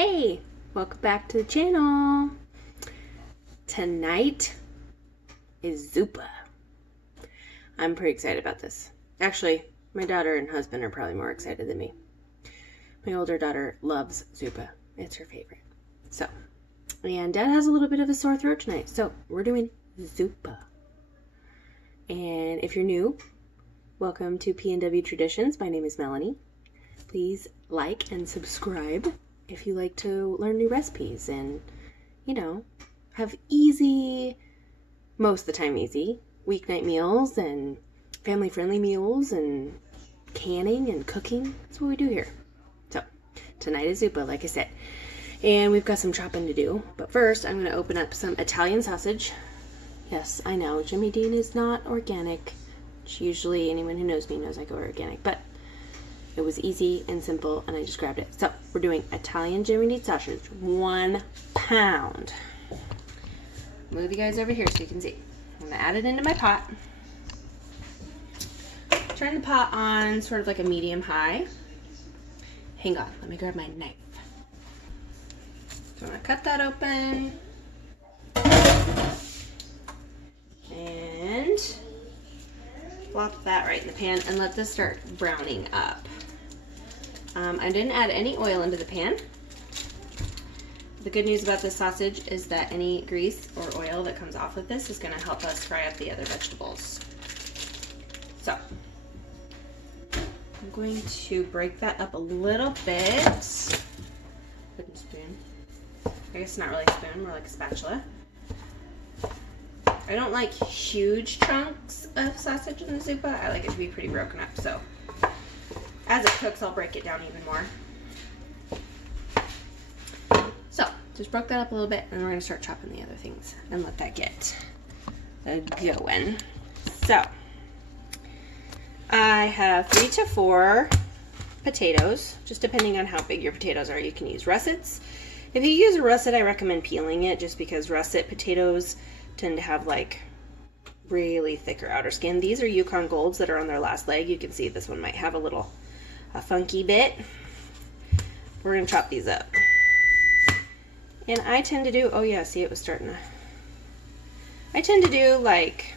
Hey, welcome back to the channel. Tonight is Zuppa. I'm pretty excited about this. Actually, my daughter and husband are probably more excited than me. My older daughter loves Zuppa. It's her favorite. And Dad has a little bit of a sore throat tonight, so we're doing Zuppa. And if you're new, welcome to P&W Traditions. My name is Melanie. Please like and subscribe if you like to learn new recipes and, have easy, most of the time easy, weeknight meals and family-friendly meals and canning and cooking. That's what we do here. So, tonight is Zuppa, like I said. And we've got some chopping to do. But first, I'm going to open up some Italian sausage. Yes, I know, Jimmy Dean is not organic. Which usually anyone who knows me knows I go organic. But it was easy and simple, and I just grabbed it. So, we're doing Italian Jimmy Dean sausage, 1 pound. Move you guys over here so you can see. I'm going to add it into my pot. Turn the pot on sort of like a medium-high. Hang on, let me grab my knife. So I'm going to cut that open. And flop that right in the pan and let this start browning up. I didn't add any oil into the pan. The good news about this sausage is that any grease or oil that comes off of this is going to help us fry up the other vegetables. So, I'm going to break that up a little bit. Wooden spoon. I guess not really a spoon, more like a spatula. I don't like huge chunks of sausage in the Zuppa. I like it to be pretty broken up, so as it cooks, I'll break it down even more. So, just broke that up a little bit, and we're going to start chopping the other things and let that get going. So, I have 3 to 4 potatoes, just depending on how big your potatoes are. You can use russets. If you use a russet, I recommend peeling it, just because russet potatoes tend to have like really thicker outer skin. These are Yukon Golds that are on their last leg. You can see this one might have a funky bit. We're gonna chop these up. And I tend to do, oh yeah, see it was starting to, I tend to do like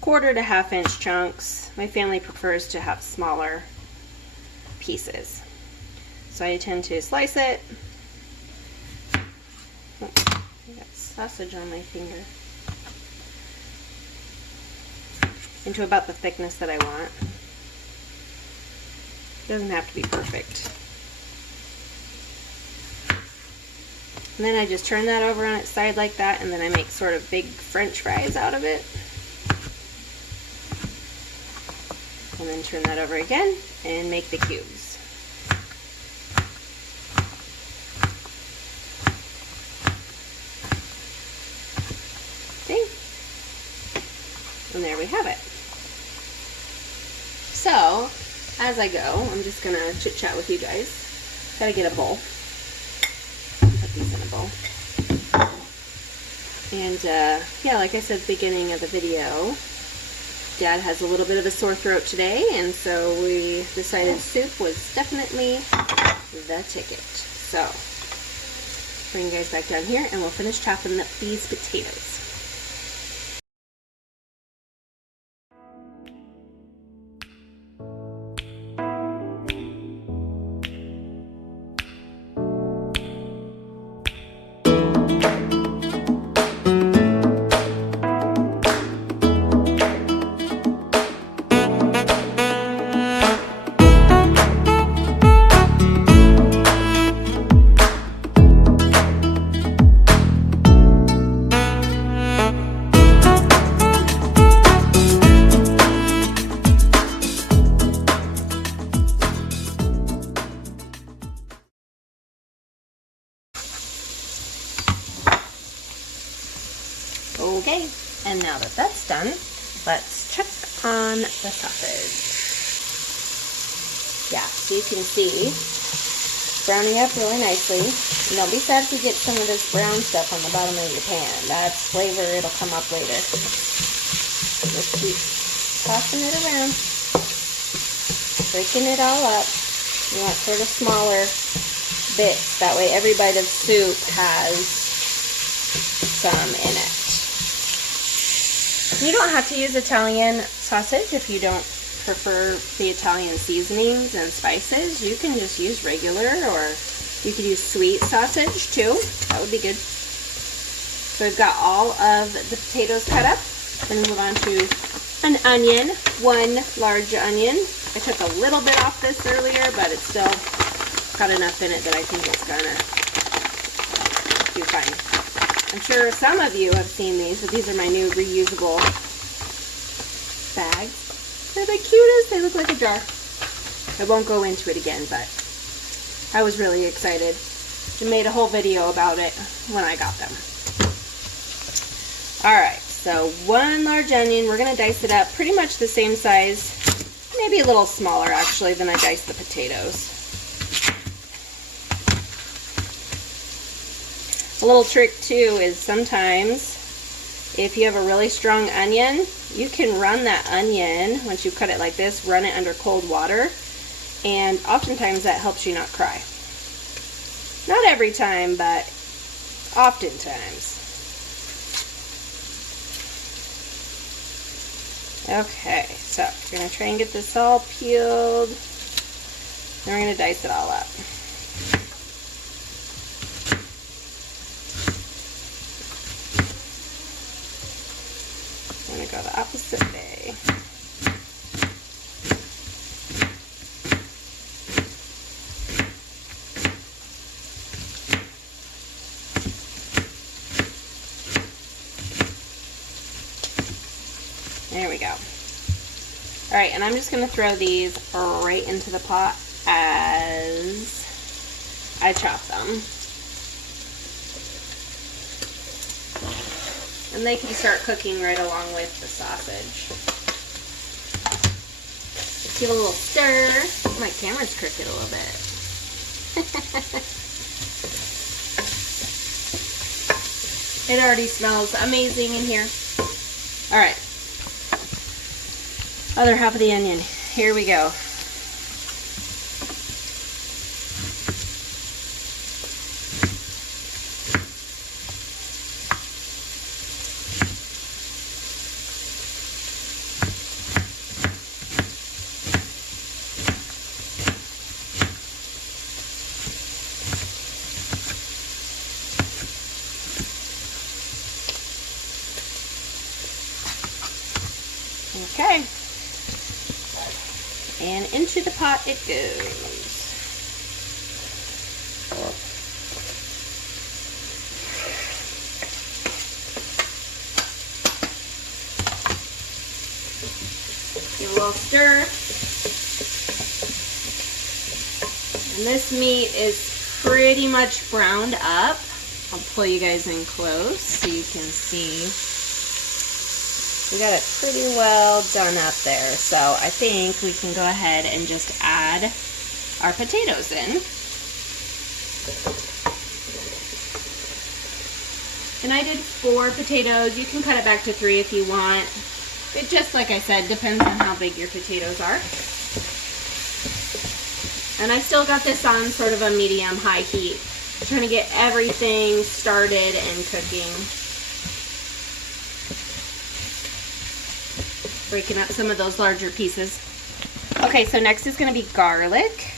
1/4 to 1/2 inch chunks. My family prefers to have smaller pieces. So I tend to slice it. Oh, I got sausage on my finger. Into about the thickness that I want. It doesn't have to be perfect. And then I just turn that over on its side like that, and then I make sort of big French fries out of it. And then turn that over again and make the cubes. See? And there we have it. So, as I go, I'm just gonna chit chat with you guys. Gotta get a bowl. Put these in a bowl. And yeah, like I said at the beginning of the video, Dad has a little bit of a sore throat today, and so we decided soup was definitely the ticket. So, bring you guys back down here, and we'll finish chopping up these potatoes. Okay, and now that that's done, let's check on the sausage. Yeah, so you can see browning up really nicely. And don't be sad if you get some of this brown stuff on the bottom of your pan. That's flavor, it'll come up later. Just keep tossing it around, breaking it all up. You want sort of smaller bits. That way every bite of soup has some in it. You don't have to use Italian sausage if you don't prefer the Italian seasonings and spices. You can just use regular, or you could use sweet sausage too. That would be good. So we've got all of the potatoes cut up. Then move on to an onion, 1 large onion. I took a little bit off this earlier, but it's still got enough in it that I think it's gonna do fine. I'm sure some of you have seen these, but these are my new reusable bags. They're the cutest. They look like a jar. I won't go into it again, but I was really excited. I made a whole video about it when I got them. Alright, so 1 large onion. We're going to dice it up pretty much the same size, maybe a little smaller actually than I diced the potatoes. A little trick too is sometimes if you have a really strong onion, you can run that onion, once you cut it like this, run it under cold water, and oftentimes that helps you not cry. Not every time, but oftentimes. Okay, so we're going to try and get this all peeled, and we're going to dice it all up. I'm going to go the opposite way. There we go. All right, and I'm just going to throw these right into the pot as I chop them. And they can start cooking right along with the sausage. Give a little stir. My camera's crooked a little bit. It already smells amazing in here. All right. Other half of the onion. Here we go. Okay. And into the pot it goes. Give a little stir. And this meat is pretty much browned up. I'll pull you guys in close so you can see. We got it pretty well done up there, so I think we can go ahead and just add our potatoes in. And I did 4 potatoes. You can cut it back to 3 if you want. It just, like I said, depends on how big your potatoes are. And I still got this on sort of a medium-high heat. I'm trying to get everything started and cooking. Breaking up some of those larger pieces. Okay, so next is going to be garlic.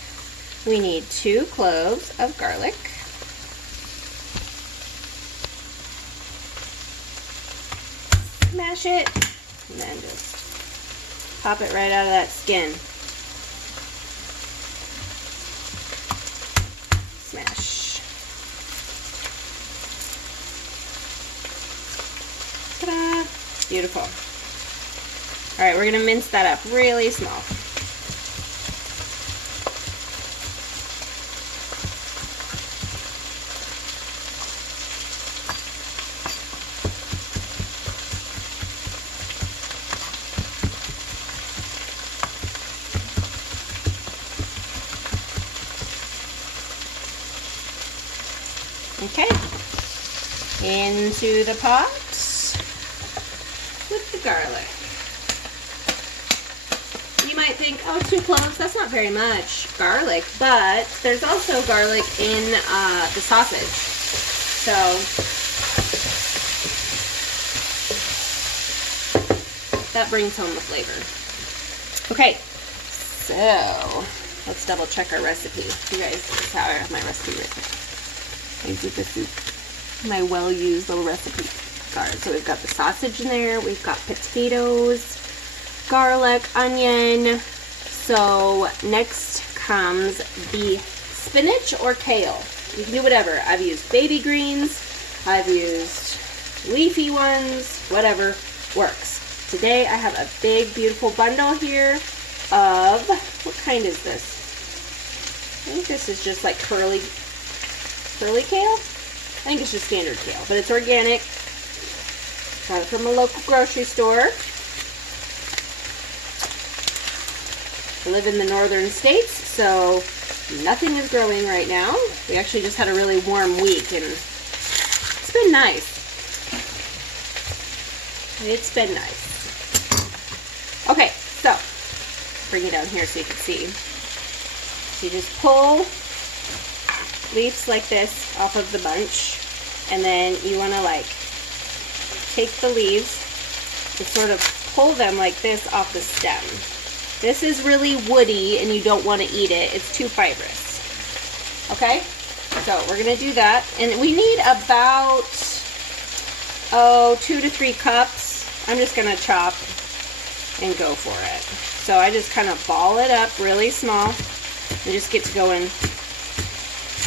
We need 2 cloves of garlic. Smash it, and then just pop it right out of that skin. Smash. Ta-da! Beautiful. All right, we're gonna mince that up really small. Okay, into the pot with the garlic. might think, oh, 2 cloves, that's not very much garlic, but there's also garlic in the sausage. So that brings home the flavor. Okay, so let's double check our recipe. You guys, this is how I have my recipe right there. My Zuppa soup, my well-used little recipe card. So we've got the sausage in there, we've got potatoes, garlic, onion. So next comes the spinach or kale. You can do whatever. I've used baby greens, I've used leafy ones, whatever works. Today I have a big beautiful bundle here of, what kind is this? I think this is just like curly kale? I think it's just standard kale, but it's organic. Got it from a local grocery store. I live in the northern states, so nothing is growing right now. We actually just had a really warm week, and it's been nice. It's been nice. Okay, so bring it down here so you can see. So you just pull leaves like this off of the bunch, and then you want to like take the leaves and sort of pull them like this off the stem. This is really woody and you don't want to eat it. It's too fibrous. Okay? So we're going to do that. And we need about, 2 to 3 cups. I'm just going to chop and go for it. So I just kind of ball it up really small and just get to going.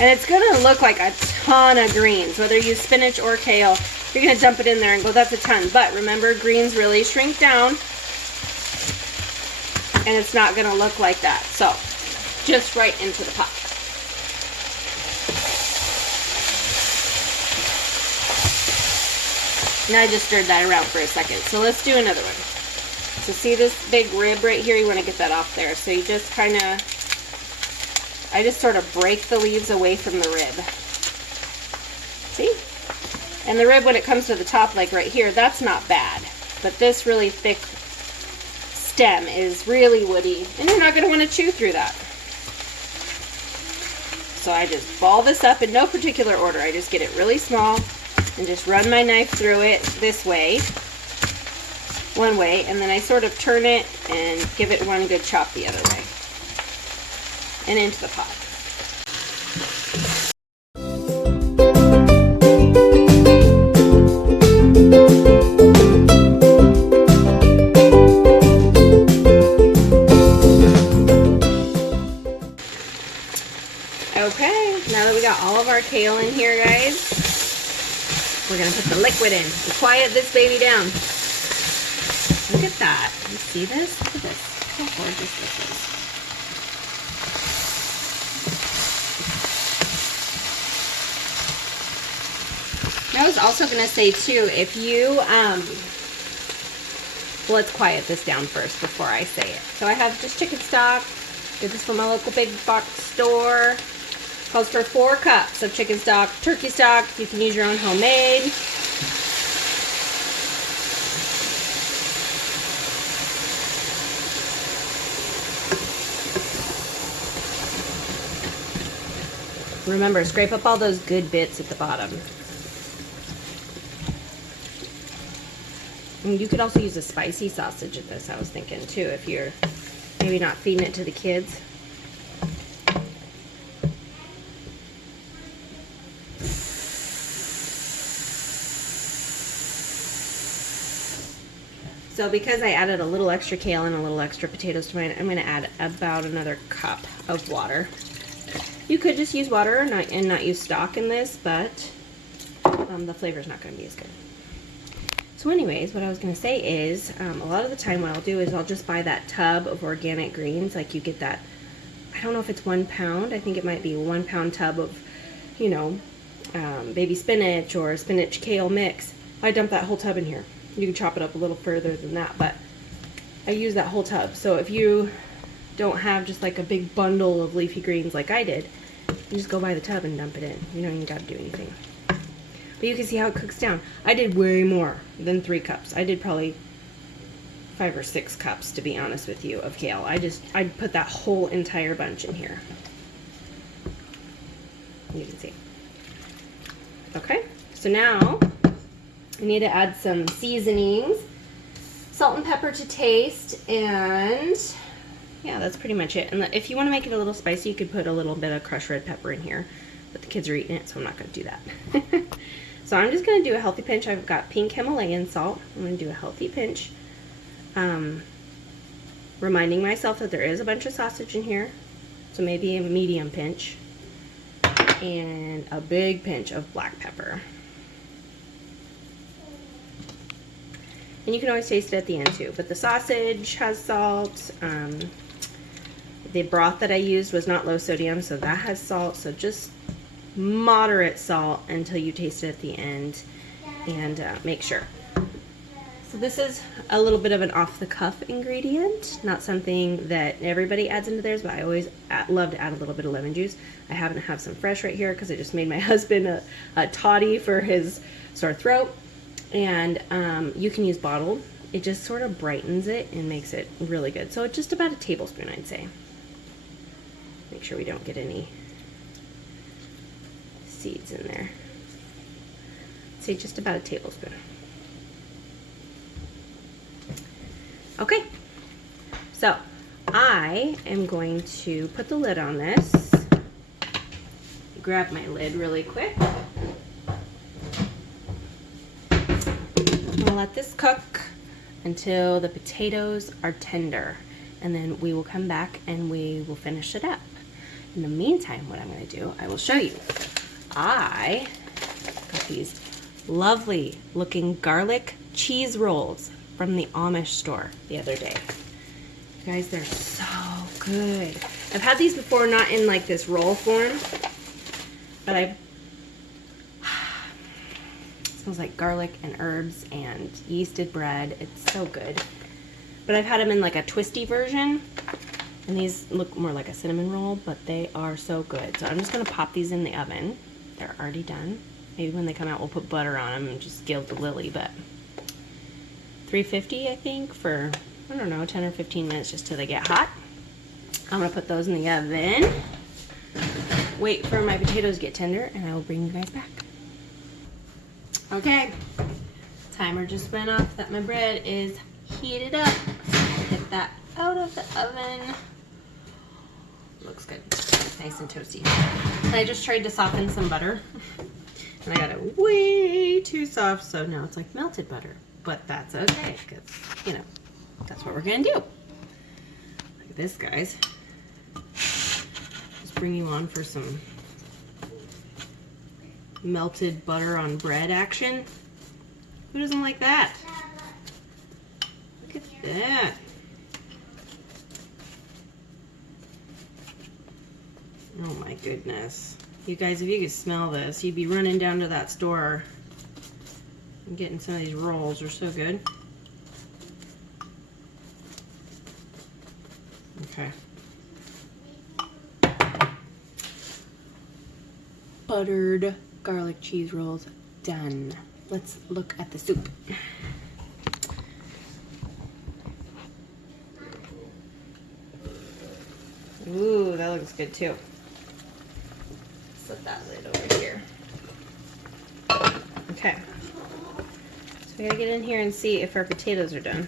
And it's going to look like a ton of greens, whether you use spinach or kale. You're going to dump it in there and go, that's a ton. But remember, greens really shrink down, and it's not going to look like that. So just right into the pot. Now I just stirred that around for a second. So let's do another one. So see this big rib right here? You want to get that off there. So you just kind of, I just sort of break the leaves away from the rib. See? And the rib, when it comes to the top, like right here, that's not bad. But this really thick stem is really woody, and you're not going to want to chew through that. So I just ball this up in no particular order. I just get it really small and just run my knife through it this way, one way, and then I sort of turn it and give it one good chop the other way and into the pot. Okay, now that we got all of our kale in here, guys, we're going to put the liquid in and quiet this baby down. Look at that. You see this? Look at this. Look how gorgeous this is. I was also going to say, too, if you, well, let's quiet this down first before I say it. So I have just chicken stock. Get this from my local big box store. Calls for 4 cups of chicken stock, turkey stock. You can use your own homemade. Remember, scrape up all those good bits at the bottom. And you could also use a spicy sausage in this, I was thinking, too, if you're maybe not feeding it to the kids. So because I added a little extra kale and a little extra potatoes to mine, I'm going to add about another cup of water. You could just use water and not use stock in this, but the flavor's not going to be as good. So anyways, what I was going to say is, a lot of the time what I'll do is I'll just buy that tub of organic greens. Like you get that, I don't know if it's 1 pound. I think it might be a 1 pound tub of, you know, baby spinach or spinach kale mix. I dump that whole tub in here. You can chop it up a little further than that, but I use that whole tub. So if you don't have just like a big bundle of leafy greens like I did, you just go buy the tub and dump it in. You don't even got to do anything. But you can see how it cooks down. I did way more than 3 cups. I did probably 5 or 6 cups, to be honest with you, of kale. I'd put that whole entire bunch in here. You can see. Okay, so now I need to add some seasonings. Salt and pepper to taste, and yeah, that's pretty much it. And if you want to make it a little spicy, you could put a little bit of crushed red pepper in here, but the kids are eating it, so I'm not going to do that. So I'm just going to do a healthy pinch. I've got pink Himalayan salt. I'm going to do a healthy pinch. Reminding myself that there is a bunch of sausage in here, so maybe a medium pinch. And a big pinch of black pepper. And you can always taste it at the end too. But the sausage has salt. The broth that I used was not low sodium, so that has salt. So just moderate salt until you taste it at the end, and make sure. So this is a little bit of an off-the-cuff ingredient, not something that everybody adds into theirs, but I always love to add a little bit of lemon juice. I happen to have some fresh right here because I just made my husband a toddy for his sore throat. And you can use bottled. It just sort of brightens it and makes it really good. So just about a tablespoon, I'd say. Make sure we don't get any seeds in there. I'd say just about a tablespoon. Okay, so I am going to put the lid on this. Grab my lid really quick. I'll let this cook until the potatoes are tender, and then we will come back and we will finish it up. In the meantime, what I'm going to do, I will show you. I got these lovely looking garlic cheese rolls from the Amish store the other day. You guys, they're so good. I've had these before, not in like this roll form, but it smells like garlic and herbs and yeasted bread. It's so good. But I've had them in like a twisty version, and these look more like a cinnamon roll, but they are so good. So I'm just gonna pop these in the oven. They're already done. Maybe when they come out, we'll put butter on them and just gild the lily, but 350, I think, for, I don't know, 10 or 15 minutes just till they get hot. I'm gonna put those in the oven, wait for my potatoes to get tender, and I will bring you guys back. Okay, timer just went off that my bread is heated up. Get that out of the oven. Looks good, nice and toasty. And I just tried to soften some butter, and I got it way too soft, so now it's like melted butter. But that's okay, because, you know, that's what we're gonna do. Look at this, guys. Just bring you on for some melted butter on bread action. Who doesn't like that? Look at that. Oh my goodness. You guys, if you could smell this, you'd be running down to that store. I'm getting some of these rolls. They're so good. Okay. Buttered garlic cheese rolls done. Let's look at the soup. Ooh, that looks good too. Set that lid over here. Okay. So we gotta get in here and see if our potatoes are done.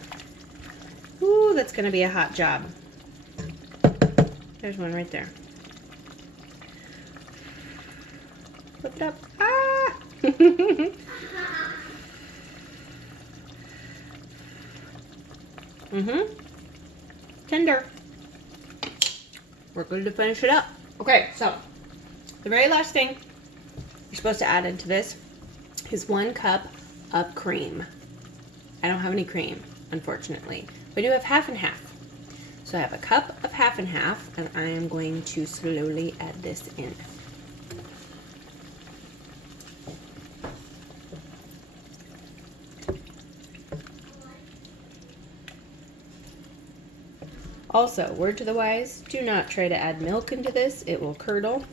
Ooh, that's gonna be a hot job. There's one right there. Flip it up. Ah! Tender. We're good to finish it up. Okay, so the very last thing you're supposed to add into this is 1 cup of cream. I don't have any cream, unfortunately. We do have half and half. So I have a cup of half and half, and I am going to slowly add this in. Also, word to the wise, do not try to add milk into this. It will curdle.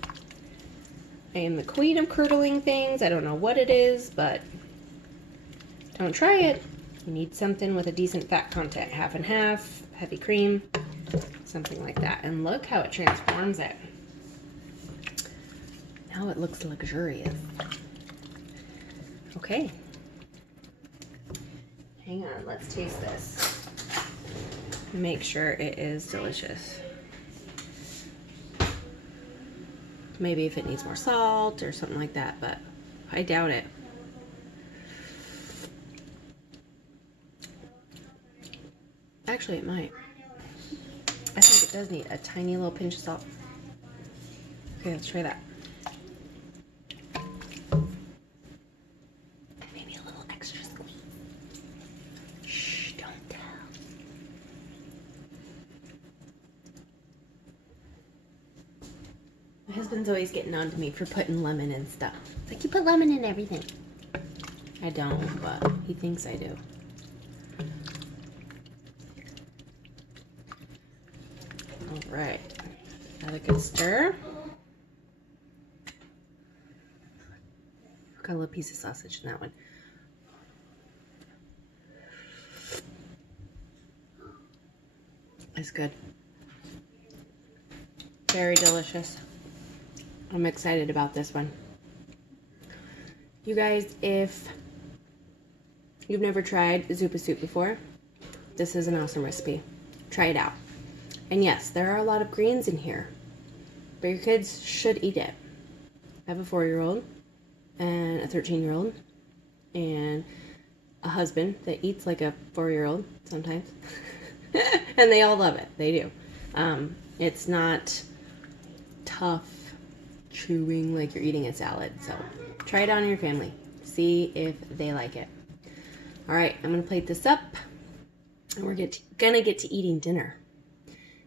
I am the queen of curdling things. I don't know what it is, but don't try it. You need something with a decent fat content, half and half, heavy cream, something like that. And look how it transforms it. Now it looks luxurious. Okay. Hang on, let's taste this. Make sure it is delicious. Maybe if it needs more salt or something like that, but I doubt it. Actually, it might. I think it does need a tiny little pinch of salt. Okay, let's try that. Maybe a little extra squeeze. Shh, don't tell. My husband's always getting on to me for putting lemon in stuff. It's like, you put lemon in everything. I don't, but he thinks I do. All right, another good stir. Got a little piece of sausage in that one. It's good. Very delicious. I'm excited about this one. You guys, if you've never tried Zuppa soup before, this is an awesome recipe. Try it out. And yes, there are a lot of greens in here, but your kids should eat it. I have a 4-year-old and a 13-year-old and a husband that eats like a 4-year-old sometimes. And they all love it. They do. It's not tough chewing like you're eating a salad. So try it on in your family. See if they like it. All right, I'm going to plate this up and we're gonna get to eating dinner.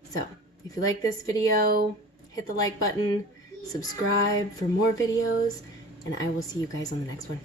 So if you like this video, hit the like button, subscribe for more videos, and I will see you guys on the next one.